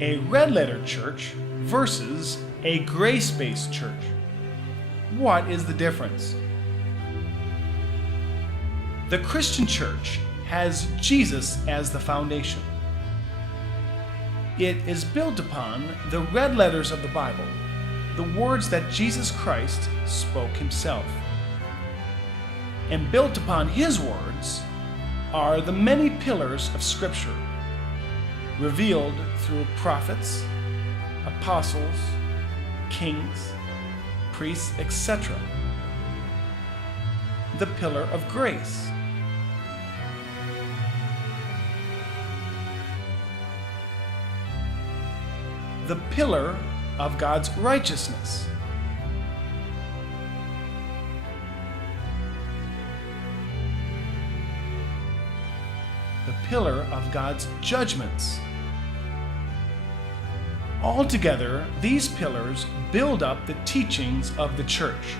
a red-letter church versus a grace-based church. What is the difference? The Christian church has Jesus as the foundation. It is built upon the red letters of the Bible, the words that Jesus Christ spoke himself. And built upon his words are the many pillars of Scripture, revealed through prophets, apostles, kings, priests, etc. The pillar of grace. The pillar of God's righteousness. The pillar of God's judgments. Altogether, these pillars build up the teachings of the church.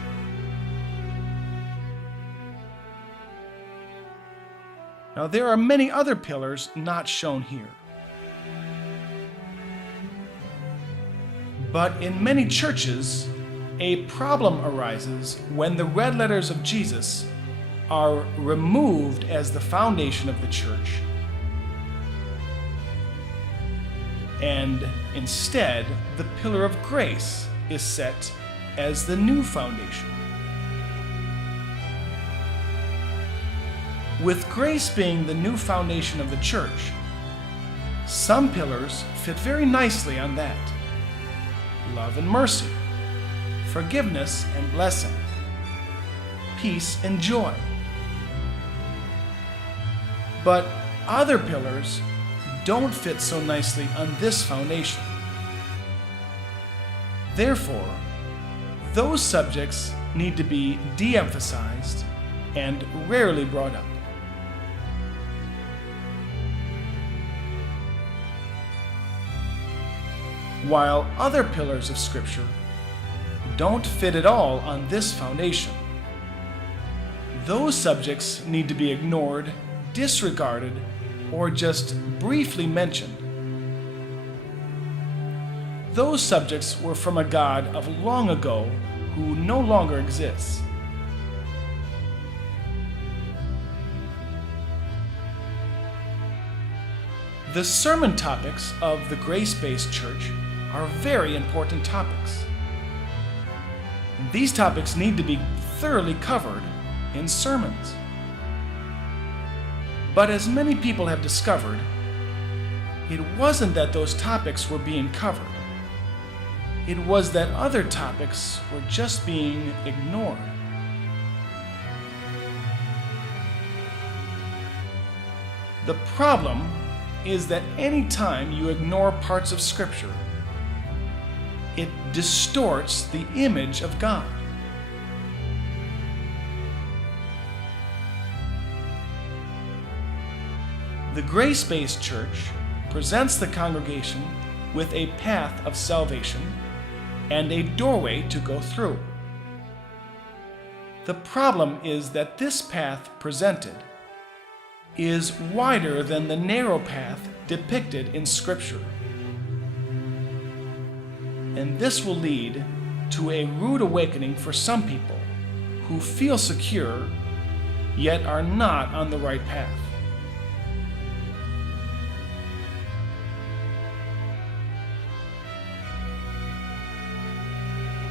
Now, there are many other pillars not shown here. But in many churches, a problem arises when the red letters of Jesus are removed as the foundation of the church, and instead the pillar of grace is set as the new foundation. With grace being the new foundation of the church, some pillars fit very nicely on that. Love and mercy, forgiveness and blessing, peace and joy. But other pillars don't fit so nicely on this foundation. Therefore, those subjects need to be de-emphasized and rarely brought up. While other pillars of Scripture don't fit at all on this foundation, those subjects need to be ignored, disregarded, or just briefly mentioned. Those subjects were from a God of long ago who no longer exists. The sermon topics of the grace-based church are very important topics. These topics need to be thoroughly covered in sermons. But as many people have discovered, it wasn't that those topics were being covered. It was that other topics were just being ignored. The problem is that any time you ignore parts of Scripture, it distorts the image of God. The grace-based church presents the congregation with a path of salvation and a doorway to go through. The problem is that this path presented is wider than the narrow path depicted in Scripture. And this will lead to a rude awakening for some people who feel secure yet are not on the right path.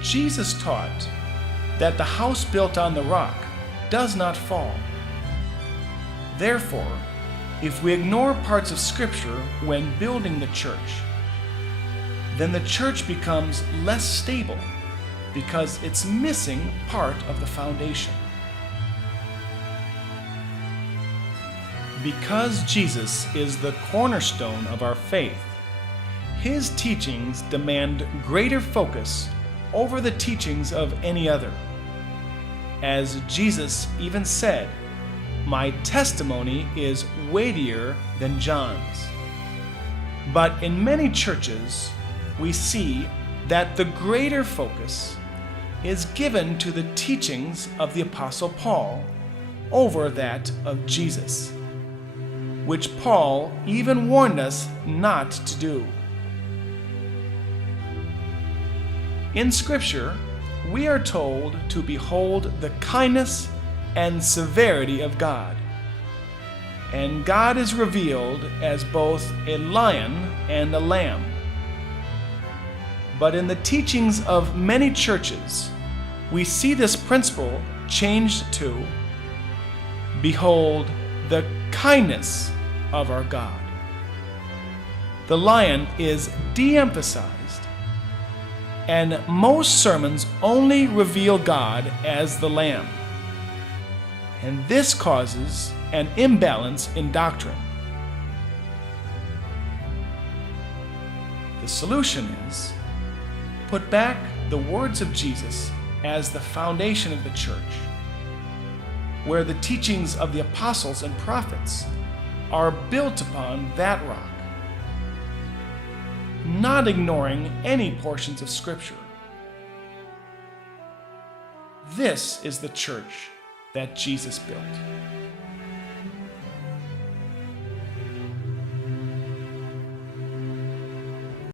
Jesus taught that the house built on the rock does not fall. Therefore, if we ignore parts of Scripture when building the church, then the church becomes less stable because it's missing part of the foundation. Because Jesus is the cornerstone of our faith, his teachings demand greater focus over the teachings of any other. As Jesus even said, "My testimony is weightier than John's." But in many churches, we see that the greater focus is given to the teachings of the Apostle Paul over that of Jesus, which Paul even warned us not to do. In Scripture, we are told to behold the kindness and severity of God. And God is revealed as both a lion and a lamb. But in the teachings of many churches, we see this principle changed to behold the kindness of our God. The lion is de-emphasized, and most sermons only reveal God as the lamb. And this causes an imbalance in doctrine. The solution is put back the words of Jesus as the foundation of the church, where the teachings of the apostles and prophets are built upon that rock, not ignoring any portions of Scripture. This is the church that Jesus built.